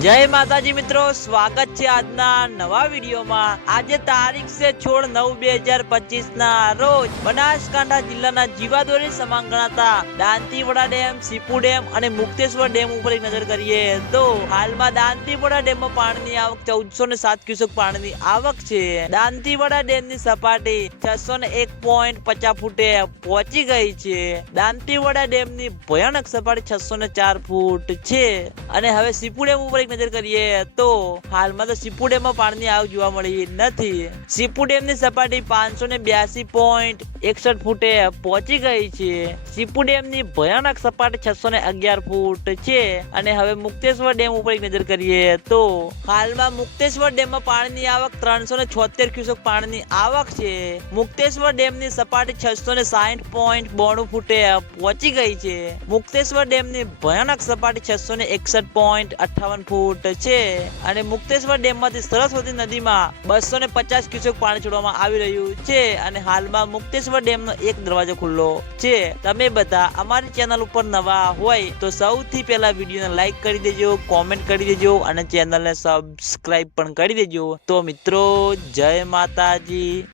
જય માતાજી મિત્રો, સ્વાગત છે આજના નવા વિડીયોમાં. આજે તારીખ છે છોડ નવ બે હજાર પચીસ ના રોજ બનાસકાંઠા જિલ્લાના જીવાદોરી સમાન ગણાતા દાંતીવડા ડેમ, સીપુ ડેમ અને મુક્તેશ્વર ડેમ ઉપર એક નજર કરીએ તો હાલમાં દાંતીવડા ડેમમાં પાણીની આવક ચૌદસો ને સાત ક્યુસેક પાણીની આવક છે. દાંતીવડા ડેમની સપાટી છસો ને એક પોઈન્ટ પચાસ ફૂટે પહોંચી ગઈ છે. દાંતીવડા ડેમની ભયાનક સપાટી છસો ને ચાર ફૂટ છે. અને હવે સીપુ ડેમ ઉપર એક નજર કરીએ તો હાલમાં તો સીપુ ડેમમાં પાણીની આવક જોવા મળી નથી. સીપુ ડેમની સપાટી પાંચસો ને બ્યાસી પોઈન્ટ એકસઠ ફૂટે પહોંચી ગઈ છે. સીપુ ડેમની ભયાનક સપાટી છસો ને અગિયાર ફૂટ છે અને હવે મુક્તેશ્વર ડેમ ઉપર એક નજર કરીએ તો હાલમાં મુક્તેશ્વર ડેમમાં પાણીની આવક ત્રણસો ને છોતેર ક્યુસેક પાણીની આવક છે. મુક્તેશ્વર ડેમની સપાટી છસો ને સાહીઠ પોઈન્ટ બોણું ફૂટે પહોંચી ગઈ છે. મુક્તેશ્વર ડેમની ભયાનક સપાટી છસો ને એકસઠ પોઈન્ટ અઠાવન ફૂટ છે. અને મુક્તેશ્વર ડેમમાંથી સરસ્વતી નદીમાં બસો ને પચાસ ક્યુસેક પાણી છોડવામાં આવી રહ્યું છે. અને હાલમાં મુક્તેશ્વર ડેમનો એક દરવાજો ખુલ્લો છે. તમે બધા અમારી ચેનલ ઉપર નવા હોય તો સૌથી પહેલા વિડીયોને લાઈક કરી દેજો, કોમેન્ટ કરી દેજો અને ચેનલને સબસ્ક્રાઈબ પણ કરી દેજો. તો મિત્રો, જય માતાજી.